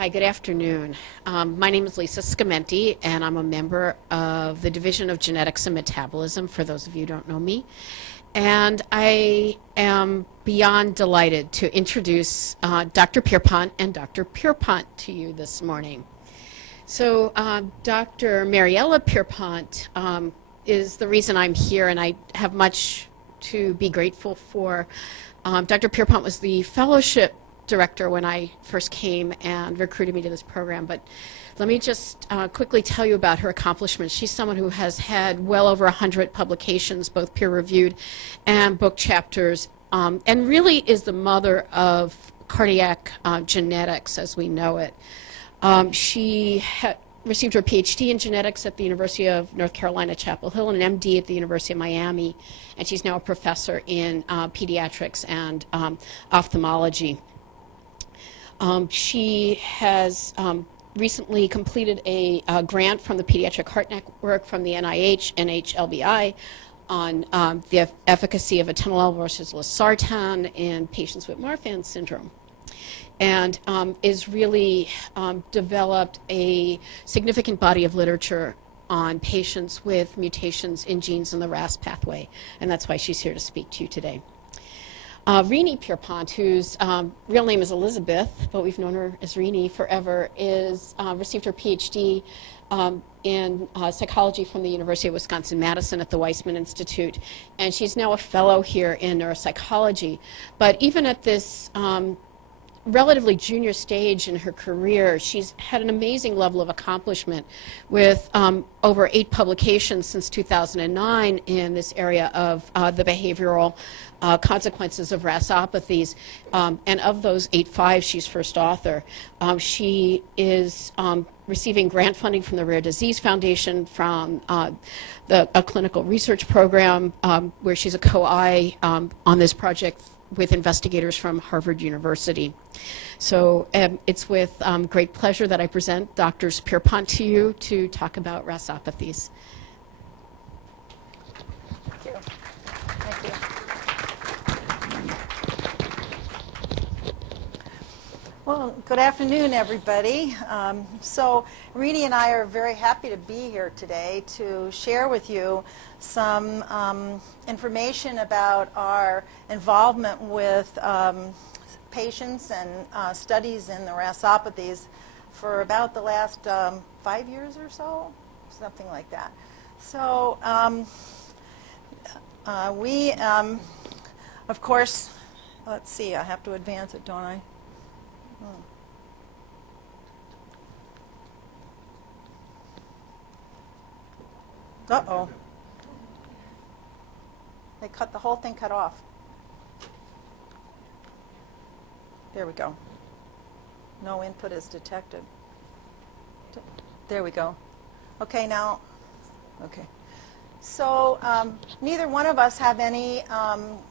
Hi, good afternoon. My name is Lisa Scamenti, and I'm a member of the Division of Genetics and Metabolism, for those of you who don't know me. And I am beyond delighted to introduce Dr. Pierpont and Dr. Pierpont to you this morning. So Dr. Mariella Pierpont is the reason I'm here, and I have much to be grateful for. Dr. Pierpont was the fellowship director when I first came and recruited me to this program, but let me just quickly tell you about her accomplishments. She's someone who has had well over 100 publications, both peer-reviewed and book chapters, and really is the mother of cardiac genetics as we know it. She received her PhD in genetics at the University of North Carolina, Chapel Hill, and an MD at the University of Miami, and she's now a professor in pediatrics and ophthalmology. She has recently completed a grant from the Pediatric Heart Network from the NIH, NHLBI, on the efficacy of atenolol versus losartan in patients with Marfan syndrome, and is really developed a significant body of literature on patients with mutations in genes in the RAS pathway, and that's why she's here to speak to you today. Rene Pierpont, whose real name is Elizabeth, but we've known her as Rene forever, received her PhD in psychology from the University of Wisconsin-Madison at the Weizmann Institute, and she's now a fellow here in neuropsychology. But even at this relatively junior stage in her career, she's had an amazing level of accomplishment with over 8 publications since 2009 in this area of the behavioral consequences of RASopathies, and of those 5 she's first author. She is receiving grant funding from the Rare Disease Foundation from a clinical research program where she's a co-I on this project with investigators from Harvard University. So it's with great pleasure that I present Drs. Pierpont to you to talk about RASopathies. Thank you. Thank you. Well, good afternoon, everybody. So Rene and I are very happy to be here today to share with you some information about our involvement with patients and studies in the RASopathies for about the last 5 years or so, something like that. So we, of course, let's see, I have to advance it, don't I? Uh-oh. They cut the whole thing cut off. There we go. No input is detected. There we go. Okay, now, okay. So neither one of us have any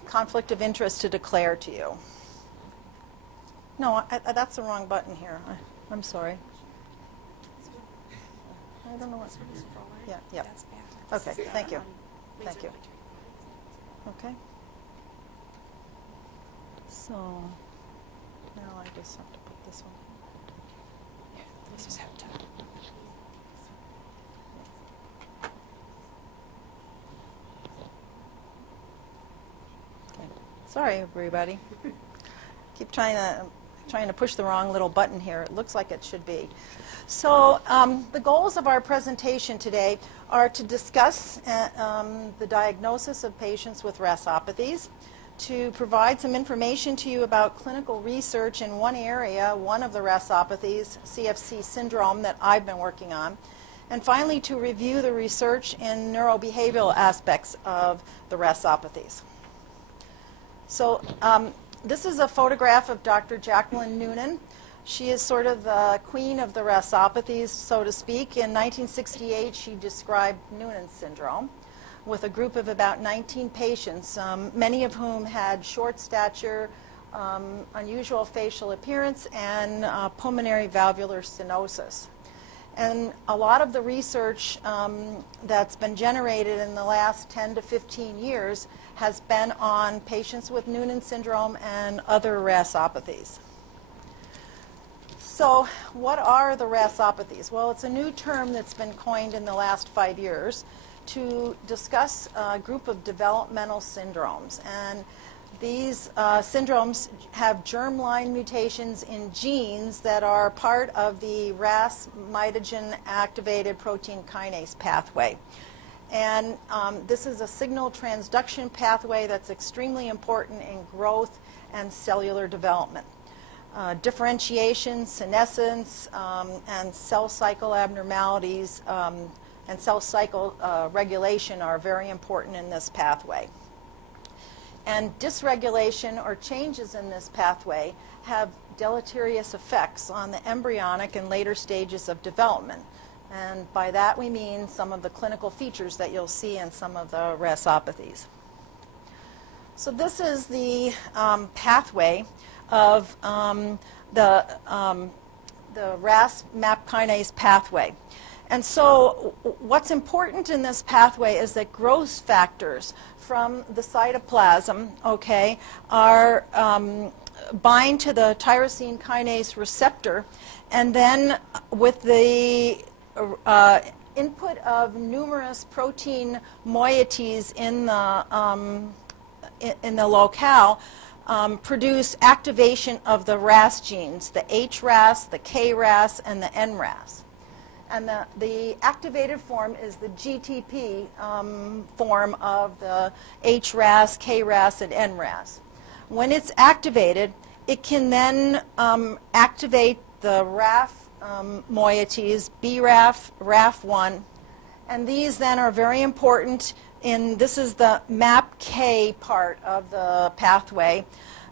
conflict of interest to declare to you. No, that's the wrong button here. I'm sorry. I don't know what. Yeah, yeah. Okay, thank you. Thank you. Okay. So now I just have to put this one. This is have to. Okay. Sorry, everybody. Keep trying to push the wrong little button here. It looks like it should be. So the goals of our presentation today are to discuss the diagnosis of patients with RASopathies, to provide some information to you about clinical research in one area, one of the RASopathies, CFC syndrome, that I've been working on, and finally to review the research in neurobehavioral aspects of the RASopathies. So this is a photograph of Dr. Jacqueline Noonan. She is sort of the queen of the RASopathies, so to speak. In 1968, she described Noonan syndrome with a group of about 19 patients, many of whom had short stature, unusual facial appearance, and pulmonary valvular stenosis. And a lot of the research that's been generated in the last 10 to 15 years has been on patients with Noonan syndrome and other RASopathies. So what are the RASopathies? Well, it's a new term that's been coined in the last 5 years to discuss a group of developmental syndromes. And these syndromes have germline mutations in genes that are part of the RAS mitogen-activated protein kinase pathway. And this is a signal transduction pathway that's extremely important in growth and cellular development. Differentiation, senescence, and cell cycle abnormalities and cell cycle regulation are very important in this pathway. And dysregulation or changes in this pathway have deleterious effects on the embryonic and later stages of development. And by that we mean some of the clinical features that you'll see in some of the RASopathies. So this is the pathway of the RAS-MAPK kinase pathway. And so what's important in this pathway is that growth factors from the cytoplasm, okay, are bind to the tyrosine kinase receptor, and then with the input of numerous protein moieties in the locale, produce activation of the RAS genes, the HRAS, the KRAS, and the NRAS. And the activated form is the GTP form of the HRAS, KRAS, and NRAS. When it's activated, it can then activate the RAF moieties, BRAF, RAF1, and these then are very important this is the MAPK part of the pathway.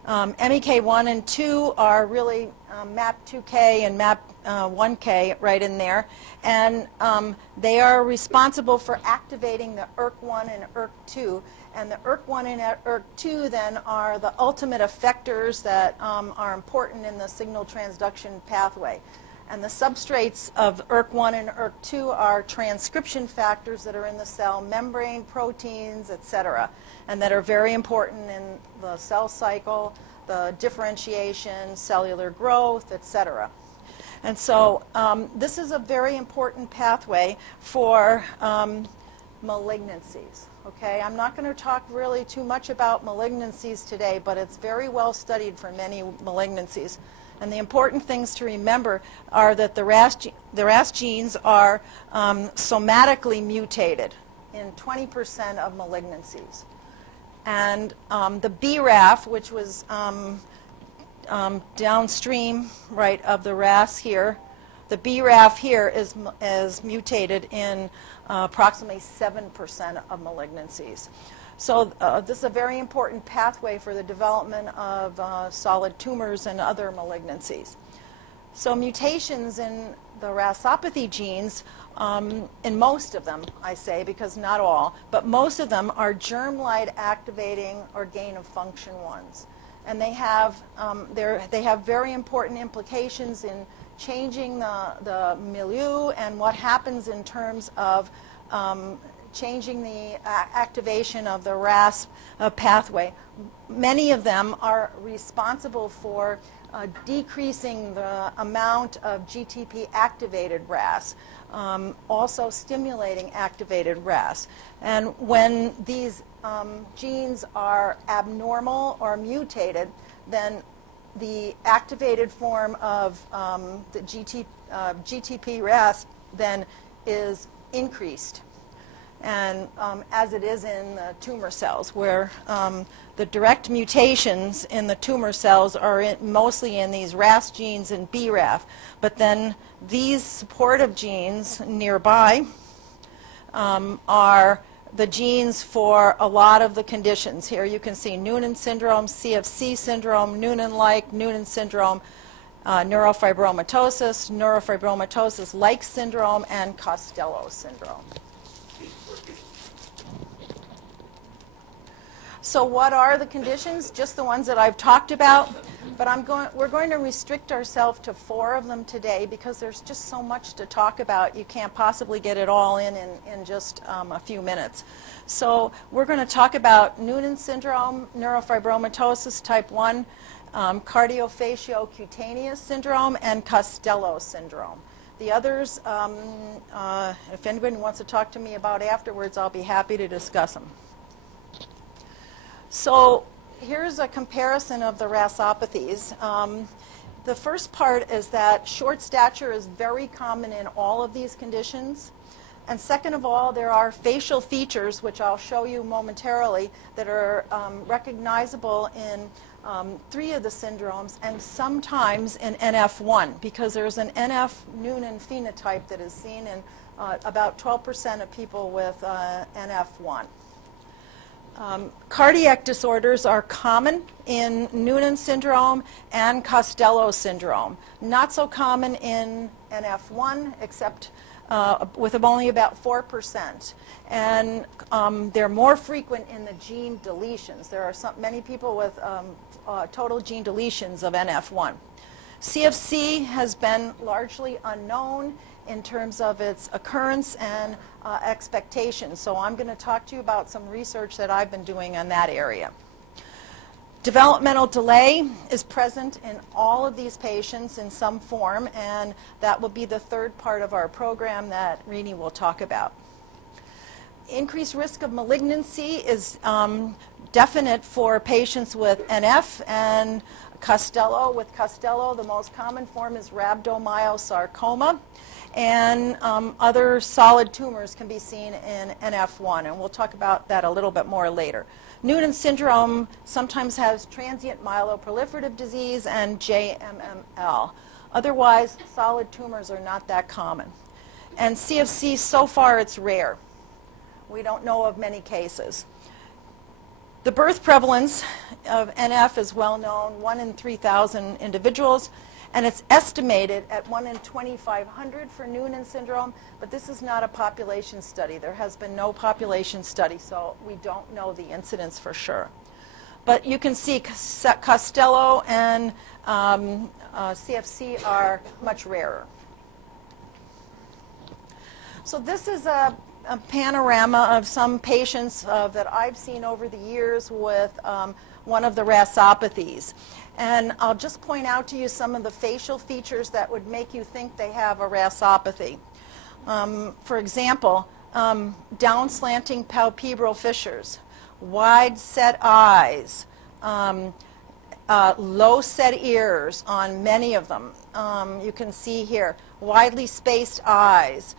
MEK1 and 2 are really MAP2K and MAP1K right in there, and they are responsible for activating the ERK1 and ERK2, and the ERK1 and ERK2 then are the ultimate effectors that are important in the signal transduction pathway. And the substrates of ERK1 and ERK2 are transcription factors that are in the cell membrane, proteins, etc., and that are very important in the cell cycle, the differentiation, cellular growth, etc. And so this is a very important pathway for malignancies. Okay, I'm not going to talk really too much about malignancies today, but it's very well studied for many malignancies. And the important things to remember are that the RAS genes are somatically mutated in 20% of malignancies. And the BRAF, which was downstream, right, of the RAS here, the BRAF here is mutated in approximately 7% of malignancies. So this is a very important pathway for the development of solid tumors and other malignancies. So mutations in the RASopathy genes, in most of them, I say, because not all, but most of them are germ-light activating or gain-of-function ones. And they have very important implications in changing the milieu and what happens in terms of changing the activation of the RAS pathway. Many of them are responsible for decreasing the amount of GTP-activated RAS, also stimulating activated RAS. And when these genes are abnormal or mutated, then the activated form of the GTP RAS then is increased. And as it is in the tumor cells, where the direct mutations in the tumor cells are mostly in these RAS genes and BRAF, but then these supportive genes nearby are the genes for a lot of the conditions. Here you can see Noonan syndrome, CFC syndrome, Noonan-like, Noonan syndrome, neurofibromatosis, neurofibromatosis-like syndrome, and Costello syndrome. So what are the conditions? Just the ones that I've talked about. But we're going to restrict ourselves to 4 of them today because there's just so much to talk about. You can't possibly get it all in just a few minutes. So we're going to talk about Noonan syndrome, neurofibromatosis type 1, cardiofaciocutaneous syndrome, and Costello syndrome. The others, if anybody wants to talk to me about afterwards, I'll be happy to discuss them. So here's a comparison of the RASopathies. The first part is that short stature is very common in all of these conditions. And second of all, there are facial features, which I'll show you momentarily, that are recognizable in 3 of the syndromes and sometimes in NF1, because there's an NF noonan phenotype that is seen in about 12% of people with NF1. Cardiac disorders are common in Noonan syndrome and Costello syndrome. Not so common in NF1, except with only about 4%. And they're more frequent in the gene deletions. There are many people with total gene deletions of NF1. CFC has been largely unknown in terms of its occurrence and expectations. So I'm going to talk to you about some research that I've been doing on that area. Developmental delay is present in all of these patients in some form, and that will be the third part of our program that Rene will talk about. Increased risk of malignancy is definite for patients with NF and Costello. With Costello, the most common form is rhabdomyosarcoma, and other solid tumors can be seen in NF1, and we'll talk about that a little bit more later. Noonan syndrome sometimes has transient myeloproliferative disease and JMML. Otherwise, solid tumors are not that common. And CFC, so far, it's rare. We don't know of many cases. The birth prevalence of NF is well known, 1 in 3,000 individuals, and it's estimated at 1 in 2,500 for Noonan syndrome, but this is not a population study. There has been no population study, so we don't know the incidence for sure. But you can see Costello and CFC are much rarer. So this is a panorama of some patients that I've seen over the years with one of the RASopathies. And I'll just point out to you some of the facial features that would make you think they have a RASopathy. For example, down slanting palpebral fissures, wide set eyes, low set ears on many of them. You can see here, widely spaced eyes.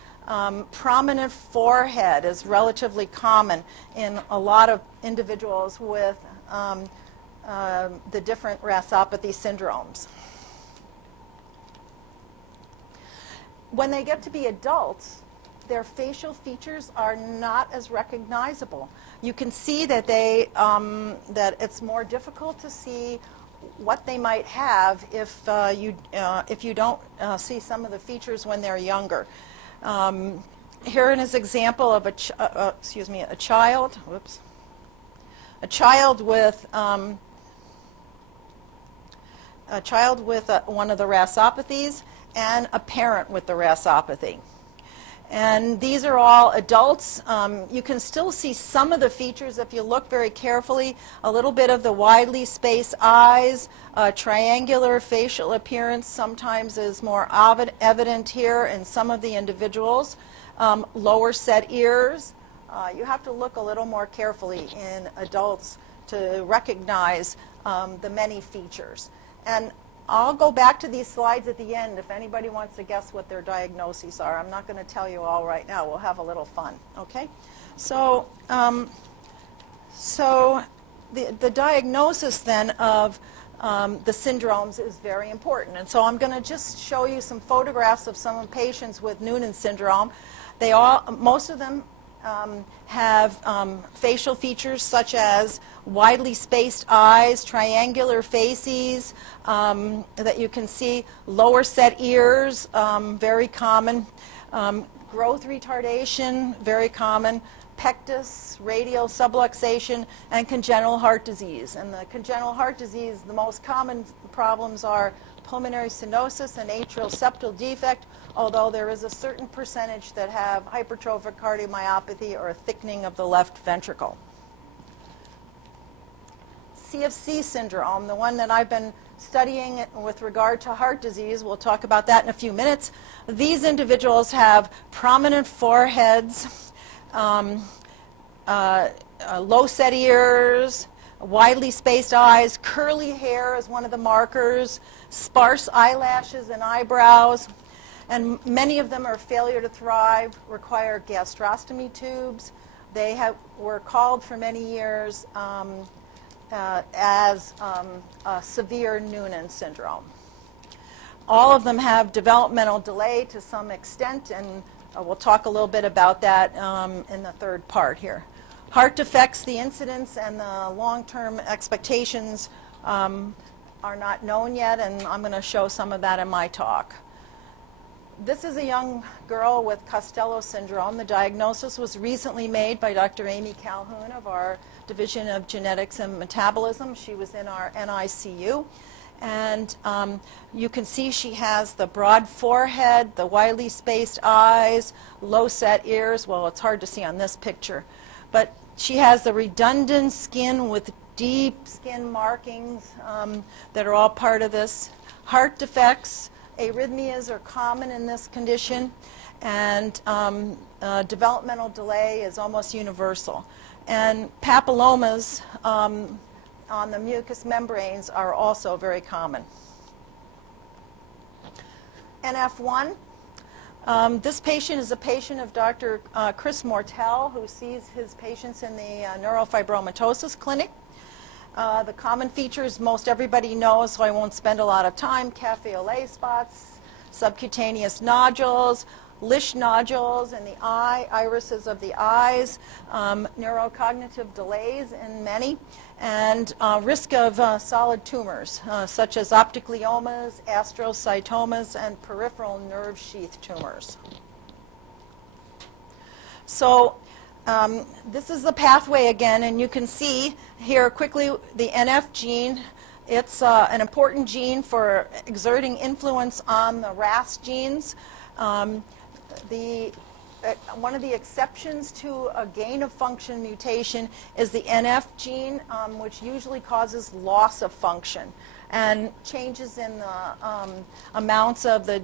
Prominent forehead is relatively common in a lot of individuals with the different RASopathy syndromes. When they get to be adults, their facial features are not as recognizable. You can see that that it's more difficult to see what they might have if you don't see some of the features when they're younger. Here is an example of a child. Whoops. A child with one of the RASopathies and a parent with the RASopathy. And these are all adults. You can still see some of the features if you look very carefully. A little bit of the widely spaced eyes, triangular facial appearance sometimes is more evident here in some of the individuals. Lower set ears. You have to look a little more carefully in adults to recognize the many features. And I'll go back to these slides at the end if anybody wants to guess what their diagnoses are. I'm not going to tell you all right now. We'll have a little fun, okay? So, the diagnosis then of the syndromes is very important. And so I'm going to just show you some photographs of some patients with Noonan syndrome. Most of them have facial features such as widely spaced eyes, triangular faces that you can see, lower set ears, very common, growth retardation, very common, pectus, radial subluxation, and congenital heart disease. And the congenital heart disease, the most common problems are pulmonary stenosis and atrial septal defect, although there is a certain percentage that have hypertrophic cardiomyopathy or a thickening of the left ventricle. CFC syndrome, the one that I've been studying with regard to heart disease. We'll talk about that in a few minutes. These individuals have prominent foreheads, low set ears, widely spaced eyes, curly hair is one of the markers, sparse eyelashes and eyebrows, and many of them are failure to thrive, require gastrostomy tubes. They were called for many years as severe Noonan syndrome. All of them have developmental delay to some extent, and we'll talk a little bit about that in the third part here. Heart defects, the incidence and the long-term expectations are not known yet, and I'm going to show some of that in my talk. This is a young girl with Costello syndrome. The diagnosis was recently made by Dr. Amy Calhoun of our Division of Genetics and Metabolism. She was in our NICU. And you can see she has the broad forehead, the widely spaced eyes, low set ears. Well, it's hard to see on this picture. But she has the redundant skin with deep skin markings that are all part of this. Heart defects. Arrhythmias are common in this condition, and developmental delay is almost universal. And papillomas on the mucous membranes are also very common. NF1. This patient is a patient of Dr. Chris Mortel, who sees his patients in the neurofibromatosis clinic. The common features most everybody knows, so I won't spend a lot of time. Cafe au lait spots, subcutaneous nodules, Lish nodules in the eye, irises of the eyes, neurocognitive delays in many, and risk of solid tumors, such as opticgliomas, astrocytomas, and peripheral nerve sheath tumors. So this is the pathway again, and you can see here quickly the NF gene. It's an important gene for exerting influence on the RAS genes. One of the exceptions to a gain-of-function mutation is the NF gene, which usually causes loss of function and changes in the amounts of the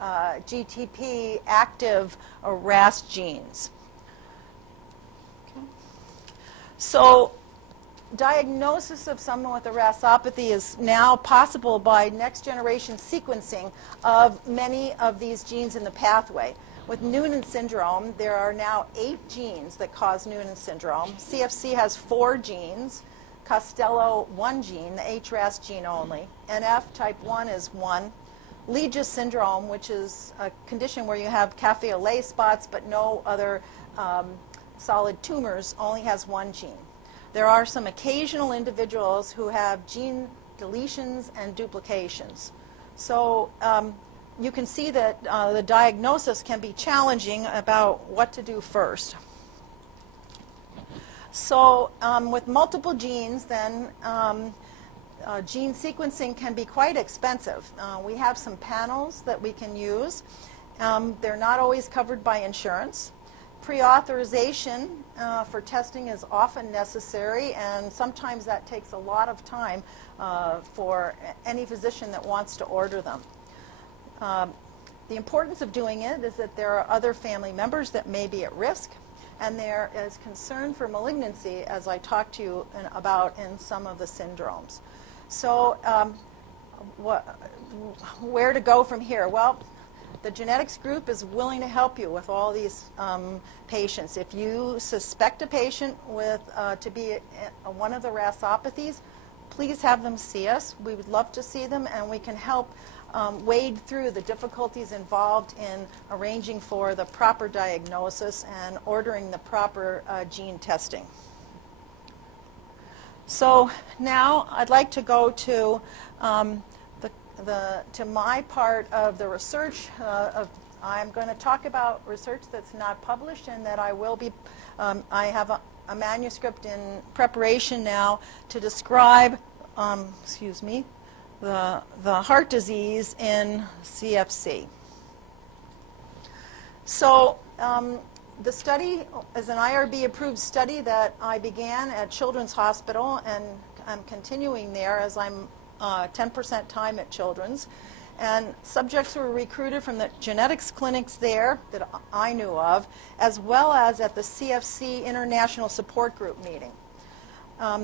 GTP active RAS genes. Okay. So diagnosis of someone with a RASopathy is now possible by next-generation sequencing of many of these genes in the pathway. With Noonan syndrome, there are now 8 genes that cause Noonan syndrome. CFC has 4 genes. Costello, 1 gene, the HRAS gene only. NF type 1 is 1. Leigh syndrome, which is a condition where you have cafe au lait spots but no other solid tumors, only has 1 gene. There are some occasional individuals who have gene deletions and duplications. So you can see that the diagnosis can be challenging about what to do first. So with multiple genes, then gene sequencing can be quite expensive. We have some panels that we can use. They're not always covered by insurance. Pre-authorization for testing is often necessary, and sometimes that takes a lot of time for any physician that wants to order them. The importance of doing it is that there are other family members that may be at risk, and there is concern for malignancy, as I talked to you about in some of the syndromes. So where to go from here? Well, the genetics group is willing to help you with all these patients. If you suspect a patient with to be one of the RASopathies, please have them see us. We would love to see them, and we can help wade through the difficulties involved in arranging for the proper diagnosis and ordering the proper gene testing. So now I'd like to go to my part of the research. I'm going to talk about research that's not published and that I will be, I have a manuscript in preparation now to describe, excuse me, the heart disease in CFC. So the study is an IRB-approved study that I began at Children's Hospital, and I'm continuing there as I'm 10% time at Children's. And subjects were recruited from the genetics clinics there that I knew of, as well as at the CFC International Support Group meeting.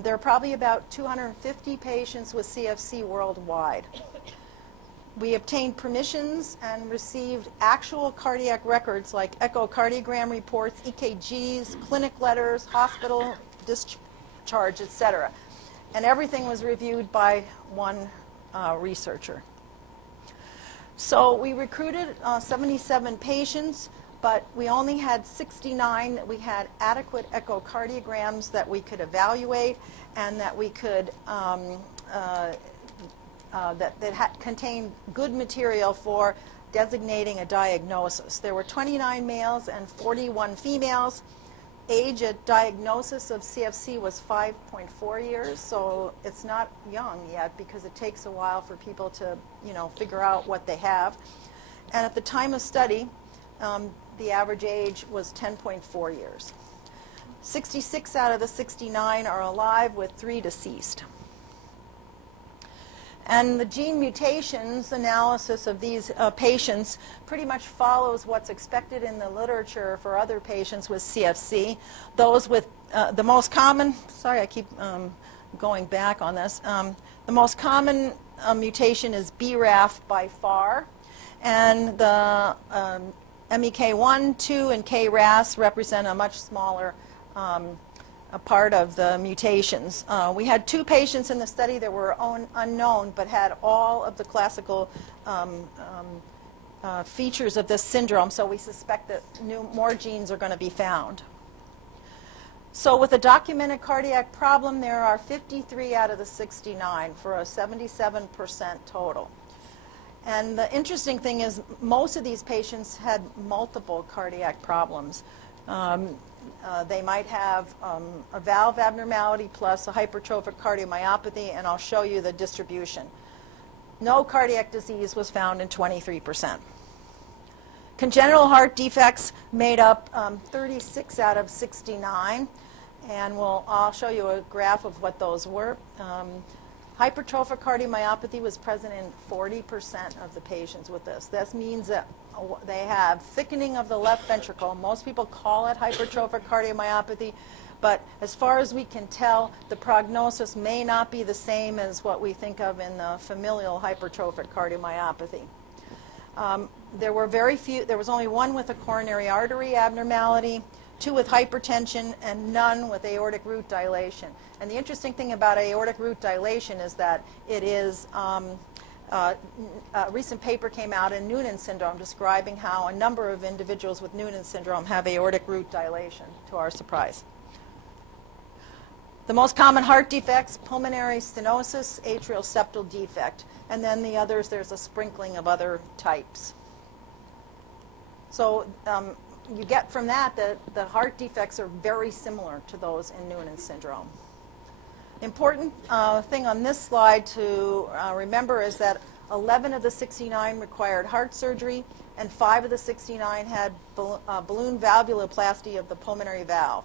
There are probably about 250 patients with CFC worldwide. We obtained permissions and received actual cardiac records like echocardiogram reports, EKGs, clinic letters, hospital discharge, etc. And everything was reviewed by one researcher. So we recruited 77 patients, but we only had 69 that we had adequate echocardiograms that we could evaluate and that we could contained good material for designating a diagnosis. There were 29 males and 41 females. Age at diagnosis of CFC was 5.4 years, so it's not young yet because it takes a while for people to, figure out what they have. And at the time of study, the average age was 10.4 years. 66 out of the 69 are alive with 3 deceased. And the gene mutations analysis of these patients pretty much follows what's expected in the literature for other patients with CFC. Those with the most common, sorry I keep going back on this, the most common mutation is BRAF by far, and the MEK1, 2, and KRAS represent a much smaller a part of the mutations. We had 2 patients in the study that were unknown but had all of the classical features of this syndrome, so we suspect that more genes are going to be found. So with a documented cardiac problem, there are 53 out of the 69 for a 77% total. And the interesting thing is most of these patients had multiple cardiac problems. They might have a valve abnormality plus a hypertrophic cardiomyopathy, and I'll show you the distribution. No cardiac disease was found in 23%. Congenital heart defects made up 36 out of 69, and I'll show you a graph of what those were. Hypertrophic cardiomyopathy was present in 40% of the patients with this. This means that they have thickening of the left ventricle. Most people call it hypertrophic cardiomyopathy, but as far as we can tell, the prognosis may not be the same as what we think of in the familial hypertrophic cardiomyopathy. There were very few, there was only 1 with a coronary artery abnormality, 2 with hypertension, and none with aortic root dilation. And the interesting thing about aortic root dilation is that it is, a recent paper came out in Noonan syndrome describing how a number of individuals with Noonan syndrome have aortic root dilation, to our surprise. The most common heart defects, pulmonary stenosis, atrial septal defect, and then the others, there's a sprinkling of other types. So you get from that that the heart defects are very similar to those in Noonan syndrome. Important thing on this slide to remember is that 11 of the 69 required heart surgery, and 5 of the 69 had balloon valvuloplasty of the pulmonary valve.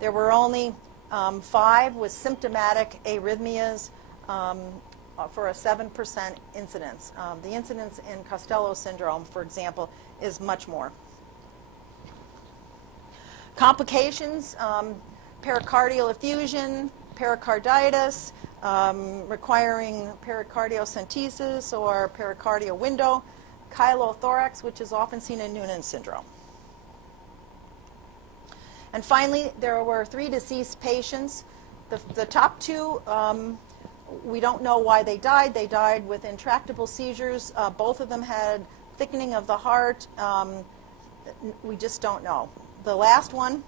There were only 5 with symptomatic arrhythmias for a 7% incidence. The incidence in Costello syndrome, for example, is much more. Complications, pericardial effusion, pericarditis, requiring pericardiocentesis or pericardial window, chylothorax, which is often seen in Noonan syndrome. And finally, there were 3 deceased patients. The top 2, we don't know why they died. They died with intractable seizures. Both of them had thickening of the heart. We just don't know. The last one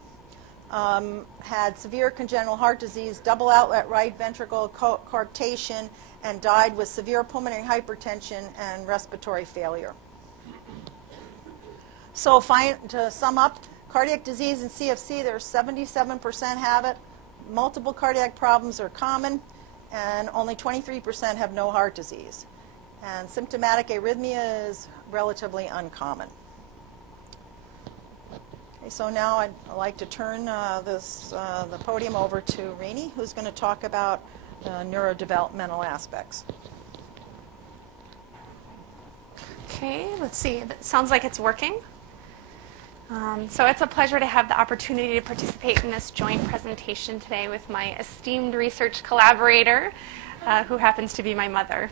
had severe congenital heart disease, double outlet right ventricle coarctation, and died with severe pulmonary hypertension and respiratory failure. So to sum up, cardiac disease in CFC, there's 77% have it. Multiple cardiac problems are common, and only 23% have no heart disease. And symptomatic arrhythmia is relatively uncommon. Okay, so now I'd like to turn the podium over to Rene, who's going to talk about neurodevelopmental aspects. Okay, let's see. That sounds like it's working. So it's a pleasure to have the opportunity to participate in this joint presentation today with my esteemed research collaborator, who happens to be my mother.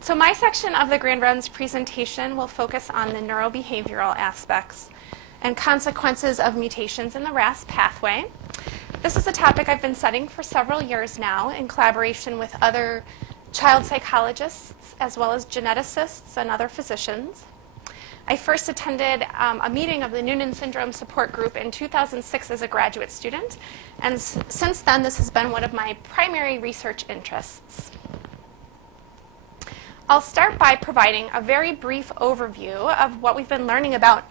So my section of the Grand Rounds presentation will focus on the neurobehavioral aspects and consequences of mutations in the RAS pathway. This is a topic I've been studying for several years now in collaboration with other child psychologists as well as geneticists and other physicians. I first attended a meeting of the Noonan syndrome support group in 2006 as a graduate student, and since then this has been one of my primary research interests. I'll start by providing a very brief overview of what we've been learning about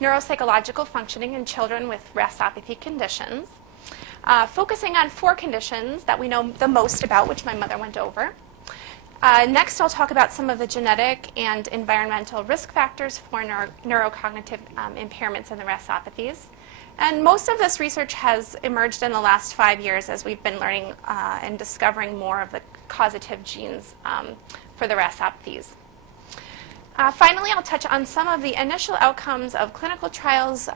neuropsychological functioning in children with RASopathy conditions, focusing on 4 conditions that we know the most about, which my mother went over. Next, I'll talk about some of the genetic and environmental risk factors for neurocognitive impairments in the RASopathies. And most of this research has emerged in the last 5 years as we've been learning and discovering more of the causative genes for the RASopathies. Finally, I'll touch on some of the initial outcomes of clinical trials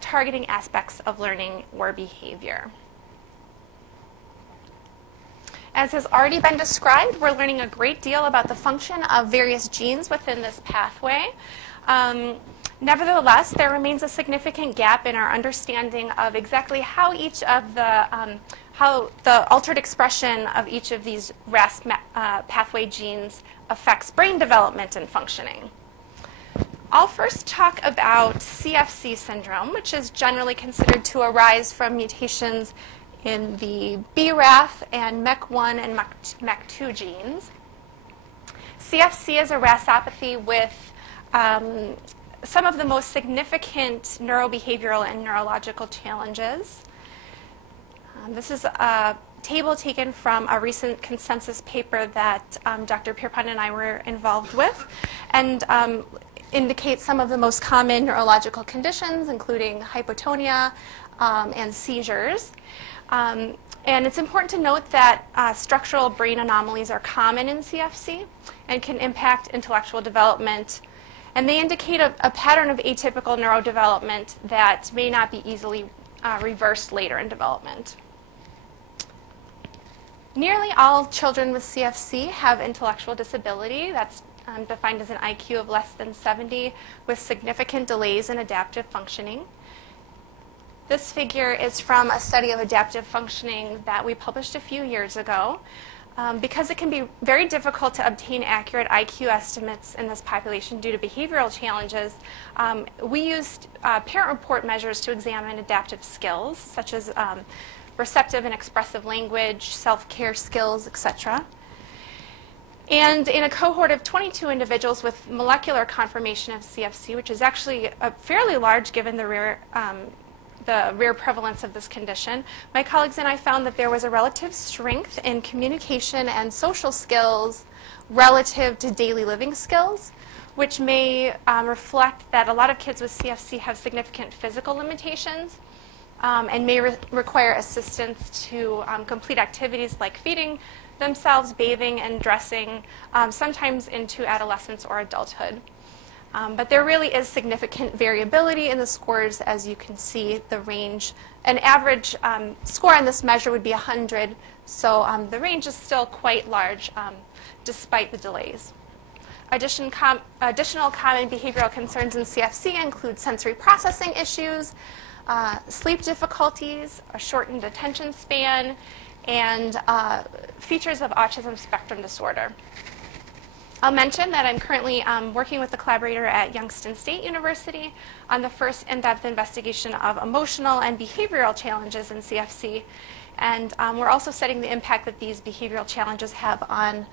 targeting aspects of learning or behavior. As has already been described, we're learning a great deal about the function of various genes within this pathway. Nevertheless, there remains a significant gap in our understanding of exactly how each of how the altered expression of each of these RAS pathway genes affects brain development and functioning. I'll first talk about CFC syndrome, which is generally considered to arise from mutations in the BRAF and MEK1 and MEK2 genes. CFC is a RASopathy with some of the most significant neurobehavioral and neurological challenges. This is a table taken from a recent consensus paper that Dr. Pierpont and I were involved with, and indicates some of the most common neurological conditions, including hypotonia and seizures. And it's important to note that structural brain anomalies are common in CFC and can impact intellectual development. And they indicate a pattern of atypical neurodevelopment that may not be easily reversed later in development. Nearly all children with CFC have intellectual disability. That's defined as an IQ of less than 70 with significant delays in adaptive functioning. This figure is from a study of adaptive functioning that we published a few years ago. Because it can be very difficult to obtain accurate IQ estimates in this population due to behavioral challenges, we used parent report measures to examine adaptive skills, such as receptive and expressive language, self-care skills, etc. And in a cohort of 22 individuals with molecular confirmation of CFC, which is actually fairly large given the rare prevalence of this condition, my colleagues and I found that there was a relative strength in communication and social skills relative to daily living skills, which may reflect that a lot of kids with CFC have significant physical limitations and may require assistance to complete activities like feeding themselves, bathing, and dressing, sometimes into adolescence or adulthood. But there really is significant variability in the scores, as you can see the range. An average score on this measure would be 100, so the range is still quite large despite the delays. Additional common behavioral concerns in CFC include sensory processing issues, sleep difficulties, a shortened attention span, and features of autism spectrum disorder. I'll mention that I'm currently working with a collaborator at Youngstown State University on the first in-depth investigation of emotional and behavioral challenges in CFC. And we're also studying the impact that these behavioral challenges have on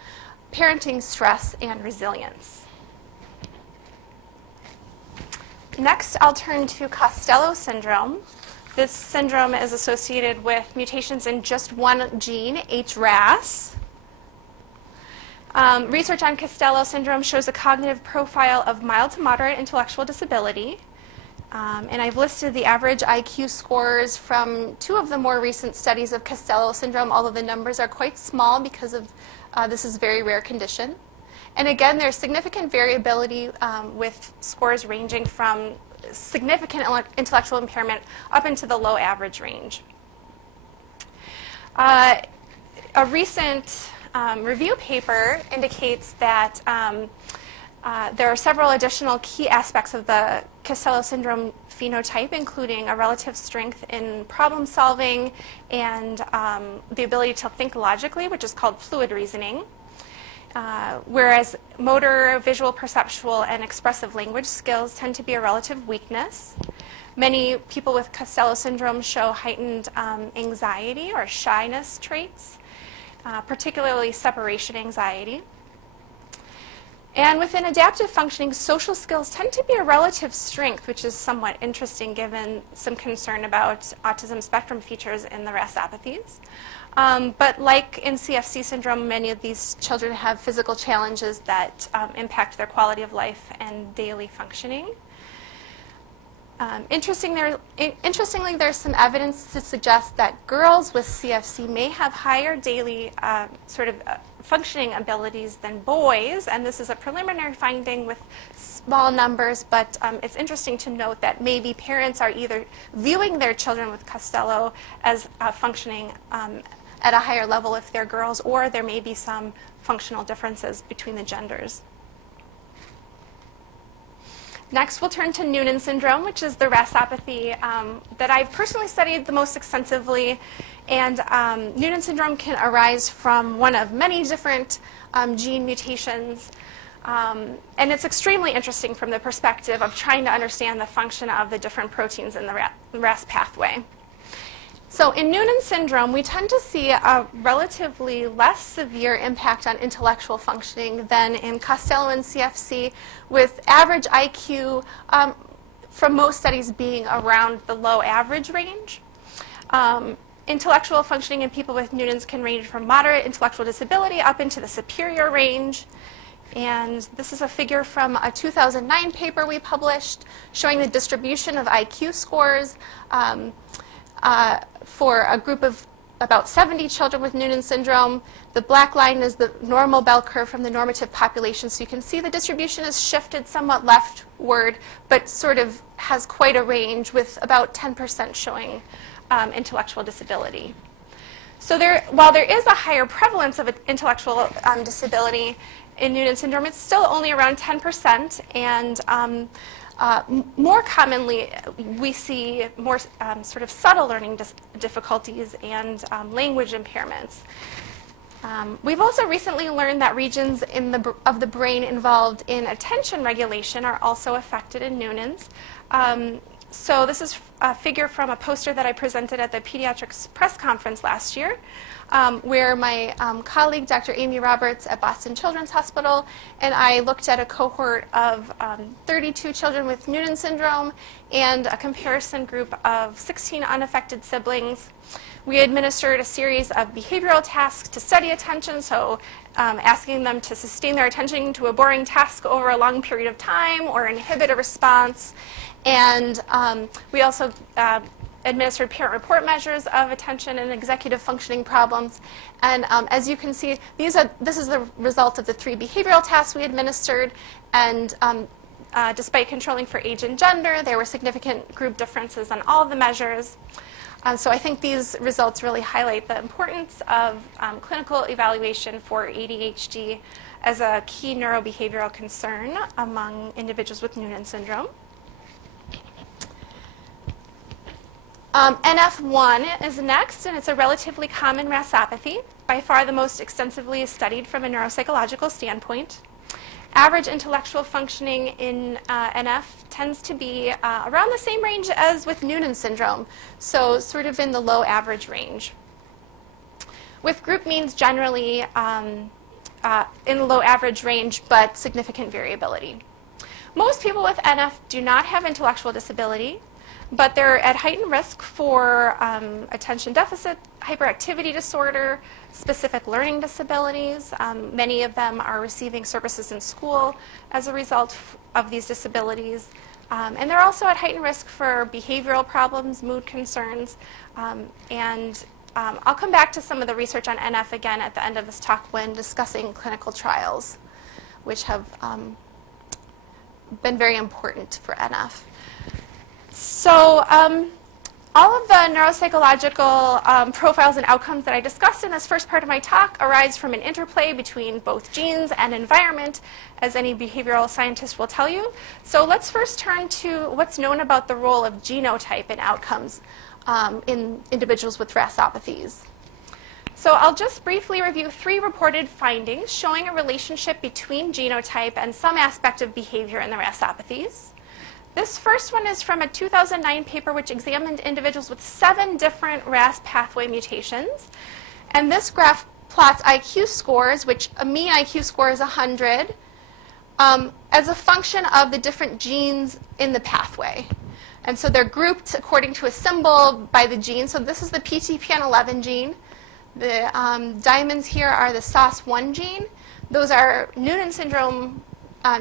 parenting stress and resilience. Next, I'll turn to Costello syndrome. This syndrome is associated with mutations in just one gene, HRAS. Research on Costello syndrome shows a cognitive profile of mild to moderate intellectual disability. And I've listed the average IQ scores from 2 of the more recent studies of Costello syndrome, although the numbers are quite small because of this is a very rare condition. And again, there's significant variability with scores ranging from significant intellectual impairment up into the low average range. A recent review paper indicates that there are several additional key aspects of the Costello syndrome phenotype, including a relative strength in problem solving and the ability to think logically, which is called fluid reasoning. Whereas motor, visual, perceptual, and expressive language skills tend to be a relative weakness. Many people with Costello syndrome show heightened anxiety or shyness traits, particularly separation anxiety. And within adaptive functioning, social skills tend to be a relative strength, which is somewhat interesting given some concern about autism spectrum features in the RASopathies. But like in CFC syndrome, many of these children have physical challenges that impact their quality of life and daily functioning. Interestingly, there's some evidence to suggest that girls with CFC may have higher daily functioning abilities than boys, and this is a preliminary finding with small numbers, but it's interesting to note that maybe parents are either viewing their children with Costello as functioning at a higher level if they're girls, or there may be some functional differences between the genders. Next, we'll turn to Noonan syndrome, which is the RASopathy that I've personally studied the most extensively. And Noonan syndrome can arise from one of many different gene mutations. And it's extremely interesting from the perspective of trying to understand the function of the different proteins in the RAS pathway. So in Noonan syndrome, we tend to see a relatively less severe impact on intellectual functioning than in Costello and CFC, with average IQ from most studies being around the low average range. Intellectual functioning in people with Noonan's can range from moderate intellectual disability up into the superior range. And this is a figure from a 2009 paper we published showing the distribution of IQ scores for a group of about 70 children with Noonan syndrome. The black line is the normal bell curve from the normative population. So you can see the distribution is shifted somewhat leftward, but sort of has quite a range with about 10% showing intellectual disability. So while there is a higher prevalence of intellectual disability in Noonan syndrome, it's still only around 10%, and more commonly, we see more sort of subtle learning difficulties and language impairments. We've also recently learned that regions of the brain involved in attention regulation are also affected in Noonan's. So this is a figure from a poster that I presented at the Pediatrics press conference last year, where my colleague, Dr. Amy Roberts at Boston Children's Hospital, and I looked at a cohort of 32 children with Noonan syndrome and a comparison group of 16 unaffected siblings. We administered a series of behavioral tasks to study attention, so asking them to sustain their attention to a boring task over a long period of time or inhibit a response. And we also administered parent-report measures of attention and executive functioning problems. And as you can see, this is the result of the 3 behavioral tasks we administered. And despite controlling for age and gender, there were significant group differences on all of the measures. So I think these results really highlight the importance of clinical evaluation for ADHD as a key neurobehavioral concern among individuals with Noonan syndrome. NF1 is next, and it's a relatively common RASopathy, by far the most extensively studied from a neuropsychological standpoint. Average intellectual functioning in NF tends to be around the same range as with Noonan syndrome, so sort of in the low average range, with group means generally in the low average range, but significant variability. Most people with NF do not have intellectual disability, but they're at heightened risk for attention deficit hyperactivity disorder, specific learning disabilities. Many of them are receiving services in school as a result of these disabilities. And they're also at heightened risk for behavioral problems, mood concerns, I'll come back to some of the research on NF again at the end of this talk when discussing clinical trials, which have been very important for NF. So all of the neuropsychological profiles and outcomes that I discussed in this first part of my talk arise from an interplay between both genes and environment, as any behavioral scientist will tell you. So let's first turn to what's known about the role of genotype in outcomes in individuals with RASopathies. So I'll just briefly review 3 reported findings showing a relationship between genotype and some aspect of behavior in the RASopathies. This first one is from a 2009 paper which examined individuals with 7 different RAS pathway mutations. And this graph plots IQ scores, which a mean IQ score is 100, as a function of the different genes in the pathway. And so they're grouped according to a symbol by the gene. So this is the PTPN11 gene. The diamonds here are the SOS1 gene. Those are Noonan syndrome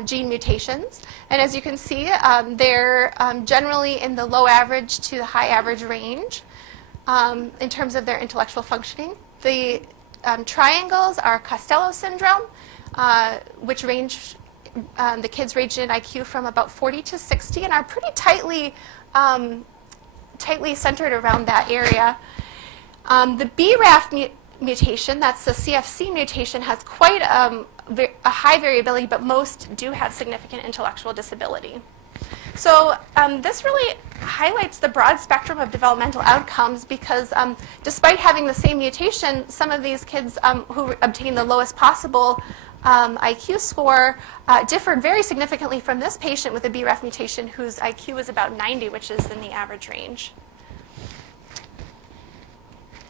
gene mutations. And as you can see, they're generally in the low average to the high average range in terms of their intellectual functioning. The triangles are Costello syndrome, which range, the kids range in IQ from about 40 to 60 and are pretty tightly centered around that area. The BRAF mutation, that's the CFC mutation, has quite a high variability, but most do have significant intellectual disability. So this really highlights the broad spectrum of developmental outcomes because despite having the same mutation, some of these kids who obtain the lowest possible IQ score differed very significantly from this patient with a BRAF mutation whose IQ was about 90, which is in the average range.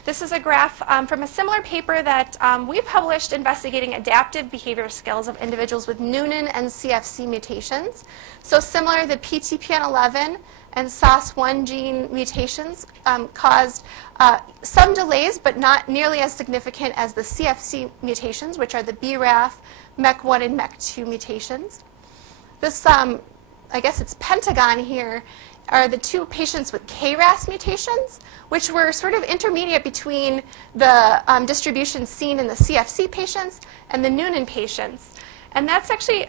This is a graph from a similar paper that we published investigating adaptive behavior skills of individuals with Noonan and CFC mutations. So similar, the PTPN11 and SOS1 gene mutations caused some delays, but not nearly as significant as the CFC mutations, which are the BRAF, MEK1, and MEK2 mutations. This, I guess it's pentagon here, are the 2 patients with KRAS mutations, which were sort of intermediate between the distribution seen in the CFC patients and the Noonan patients. And that's actually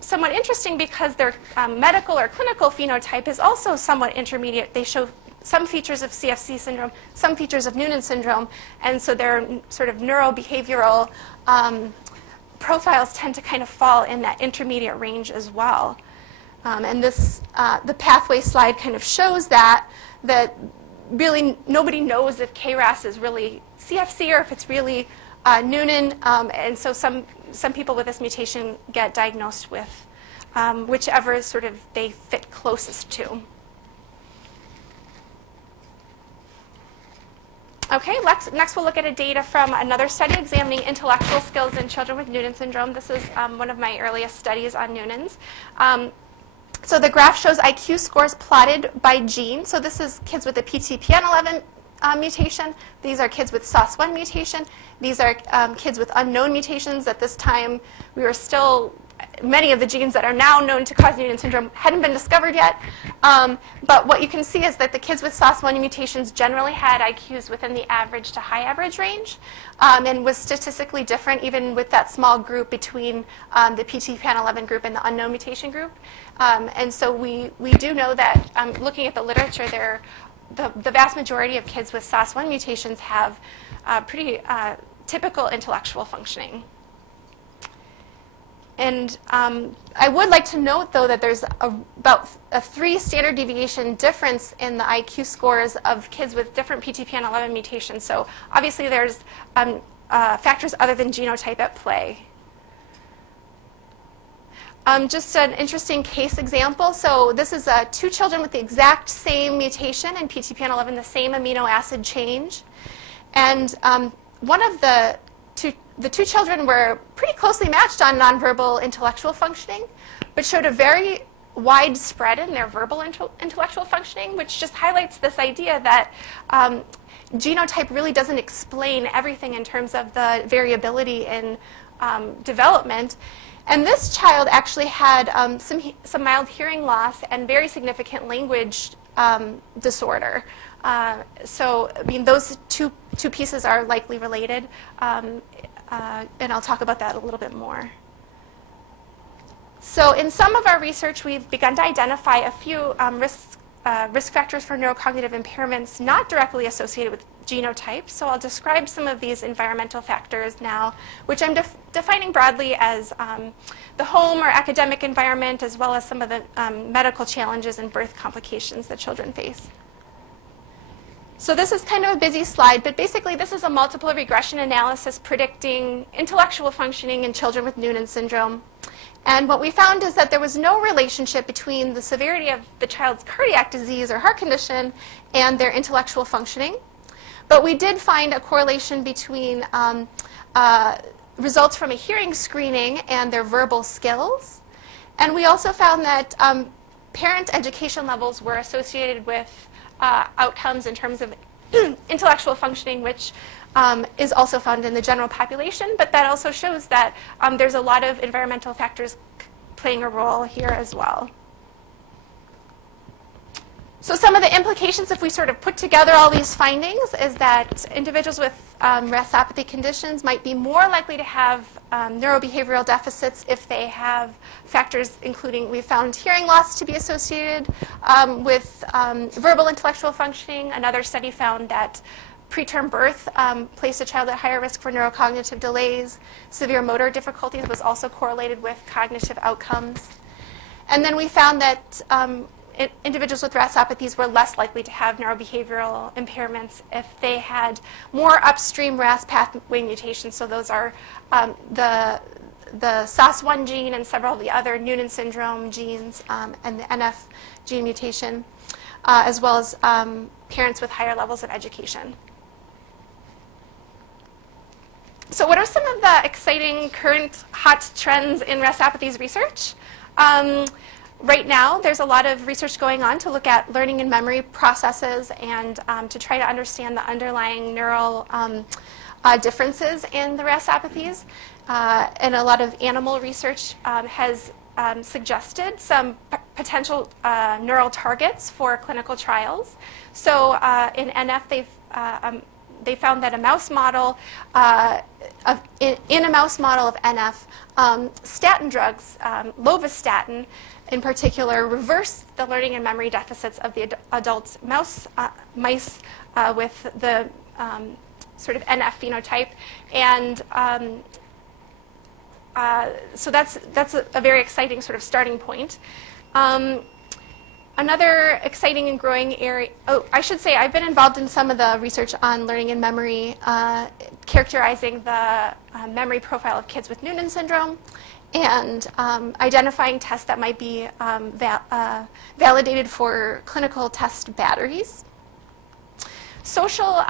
somewhat interesting because their medical or clinical phenotype is also somewhat intermediate. They show some features of CFC syndrome, some features of Noonan syndrome, and so their sort of neurobehavioral profiles tend to kind of fall in that intermediate range as well. And this, the pathway slide kind of shows that really nobody knows if KRAS is really CFC or if it's really Noonan, and so some people with this mutation get diagnosed with whichever sort of they fit closest to. Okay, next we'll look at a data from another study examining intellectual skills in children with Noonan syndrome. This is one of my earliest studies on Noonans. So the graph shows IQ scores plotted by gene. So this is kids with a PTPN11 mutation. These are kids with SOS1 mutation. These are kids with unknown mutations. At this time, we were still, many of the genes that are now known to cause Noonan syndrome hadn't been discovered yet. But what you can see is that the kids with SOS1 mutations generally had IQs within the average to high average range and was statistically different even with that small group between the PTPN11 group and the unknown mutation group. And so we do know that looking at the literature, the vast majority of kids with SOS1 mutations have pretty typical intellectual functioning. And I would like to note, though, that there's about a 3 standard deviation difference in the IQ scores of kids with different PTPN11 mutations. So obviously there's factors other than genotype at play. Just an interesting case example. So this is 2 children with the exact same mutation in PTPN11, the same amino acid change. And one of the 2 children were pretty closely matched on nonverbal intellectual functioning, but showed a very wide spread in their verbal intellectual functioning, which just highlights this idea that genotype really doesn't explain everything in terms of the variability in development. And this child actually had some mild hearing loss and very significant language disorder. So, I mean, those two pieces are likely related, and I'll talk about that a little bit more. So in some of our research, we've begun to identify a few risk factors for neurocognitive impairments not directly associated with genotype. So I'll describe some of these environmental factors now, which I'm defining broadly as the home or academic environment, as well as some of the medical challenges and birth complications that children face. So this is kind of a busy slide, but basically this is a multiple regression analysis predicting intellectual functioning in children with Noonan syndrome. And what we found is that there was no relationship between the severity of the child's cardiac disease or heart condition and their intellectual functioning. But we did find a correlation between results from a hearing screening and their verbal skills. And we also found that parent education levels were associated with outcomes in terms of intellectual functioning, which is also found in the general population, but that also shows that there's a lot of environmental factors playing a role here as well. So some of the implications, if we sort of put together all these findings, is that individuals with RASopathy conditions might be more likely to have neurobehavioral deficits if they have factors including, we found hearing loss to be associated with verbal intellectual functioning. Another study found that preterm birth placed a child at higher risk for neurocognitive delays. Severe motor difficulties was also correlated with cognitive outcomes. And then we found that individuals with RASopathies were less likely to have neurobehavioral impairments if they had more upstream RAS pathway mutations. So those are the SOS1 gene and several of the other Noonan syndrome genes and the NF gene mutation, as well as parents with higher levels of education. So what are some of the exciting current hot trends in RASopathies research? Right now, there's a lot of research going on to look at learning and memory processes and to try to understand the underlying neural differences in the RASopathies. And a lot of animal research has suggested some potential neural targets for clinical trials. So in NF, they found that a mouse model in a mouse model of NF, statin drugs, lovastatin in particular, reverse the learning and memory deficits of the adult mice with the sort of NF phenotype, and so that's a very exciting sort of starting point. Another exciting and growing area, I should say I've been involved in some of the research on learning and memory, characterizing the memory profile of kids with Noonan syndrome, and identifying tests that might be validated for clinical test batteries. Social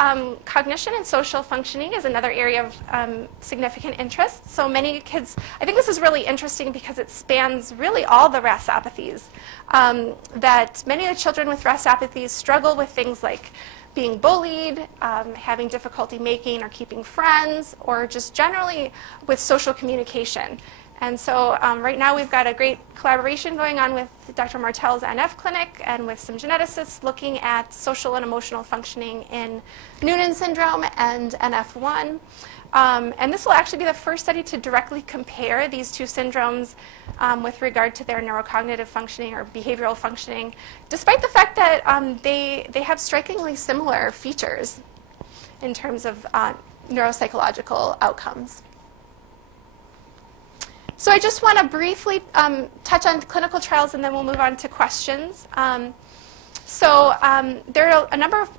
cognition and social functioning is another area of significant interest. So many kids, I think this is really interesting because it spans really all the RASopathies, that many of the children with RASopathies struggle with things like being bullied, having difficulty making or keeping friends, or just generally with social communication. And so right now we've got a great collaboration going on with Dr. Martel's NF clinic and with some geneticists looking at social and emotional functioning in Noonan syndrome and NF1. And this will actually be the first study to directly compare these two syndromes with regard to their neurocognitive functioning or behavioral functioning, despite the fact that they have strikingly similar features in terms of neuropsychological outcomes. So I just want to briefly touch on clinical trials, and then we'll move on to questions. There are a number of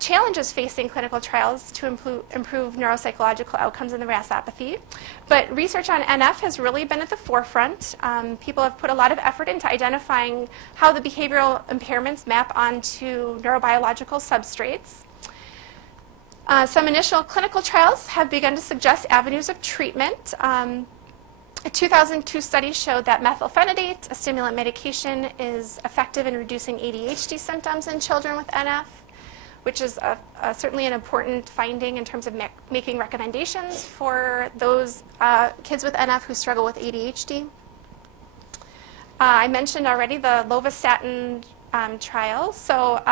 challenges facing clinical trials to improve neuropsychological outcomes in the RASopathy. But research on NF has really been at the forefront. People have put a lot of effort into identifying how the behavioral impairments map onto neurobiological substrates. Some initial clinical trials have begun to suggest avenues of treatment. A 2002 study showed that methylphenidate, a stimulant medication, is effective in reducing ADHD symptoms in children with NF. which is certainly an important finding in terms of making recommendations for those kids with NF who struggle with ADHD. I mentioned already the lovastatin trial. So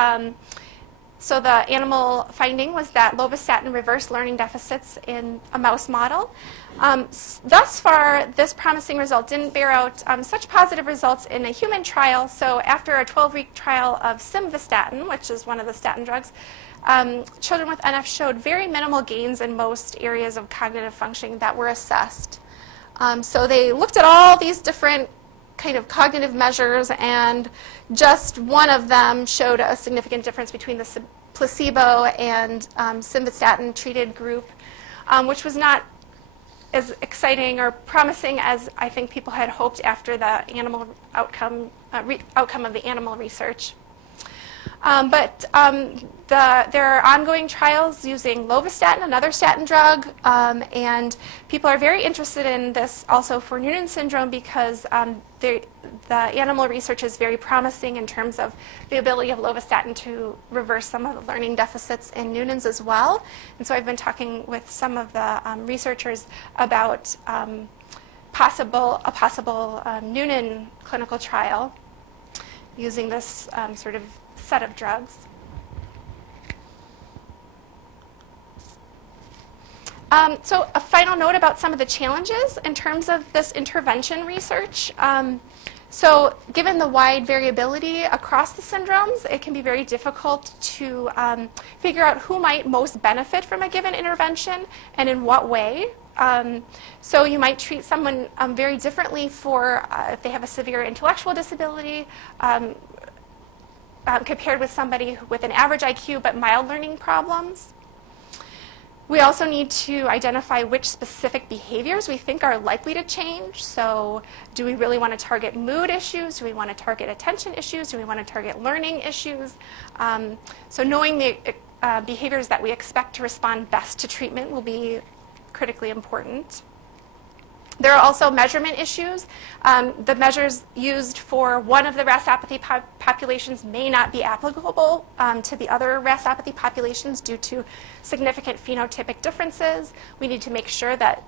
the animal finding was that lovastatin reversed learning deficits in a mouse model. Thus far, this promising result didn't bear out such positive results in a human trial. So after a 12-week trial of simvastatin, which is one of the statin drugs, children with NF showed very minimal gains in most areas of cognitive functioning that were assessed. So they looked at all these different kind of cognitive measures, and just one of them showed a significant difference between the placebo and simvastatin-treated group, which was not as exciting or promising as I think people had hoped after the animal outcome of the animal research. There are ongoing trials using lovastatin, another statin drug, and people are very interested in this also for Noonan syndrome because the animal research is very promising in terms of the ability of lovastatin to reverse some of the learning deficits in Noonan's as well. And so I've been talking with some of the researchers about a possible Noonan clinical trial using this sort of set of drugs. So a final note about some of the challenges in terms of this intervention research. So given the wide variability across the syndromes, it can be very difficult to figure out who might most benefit from a given intervention and in what way. So you might treat someone very differently for if they have a severe intellectual disability compared with somebody with an average IQ but mild learning problems. We also need to identify which specific behaviors we think are likely to change. So do we really want to target mood issues? Do we want to target attention issues? Do we want to target learning issues? So knowing the behaviors that we expect to respond best to treatment will be critically important. There are also measurement issues. The measures used for one of the RASopathy populations may not be applicable to the other RASopathy populations due to significant phenotypic differences. We need to make sure that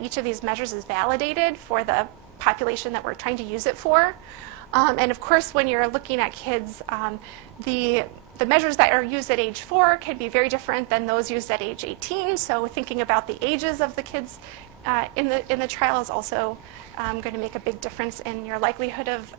each of these measures is validated for the population that we're trying to use it for. And of course, when you're looking at kids, the measures that are used at age 4 can be very different than those used at age 18. So thinking about the ages of the kids in the trial is also going to make a big difference in your likelihood of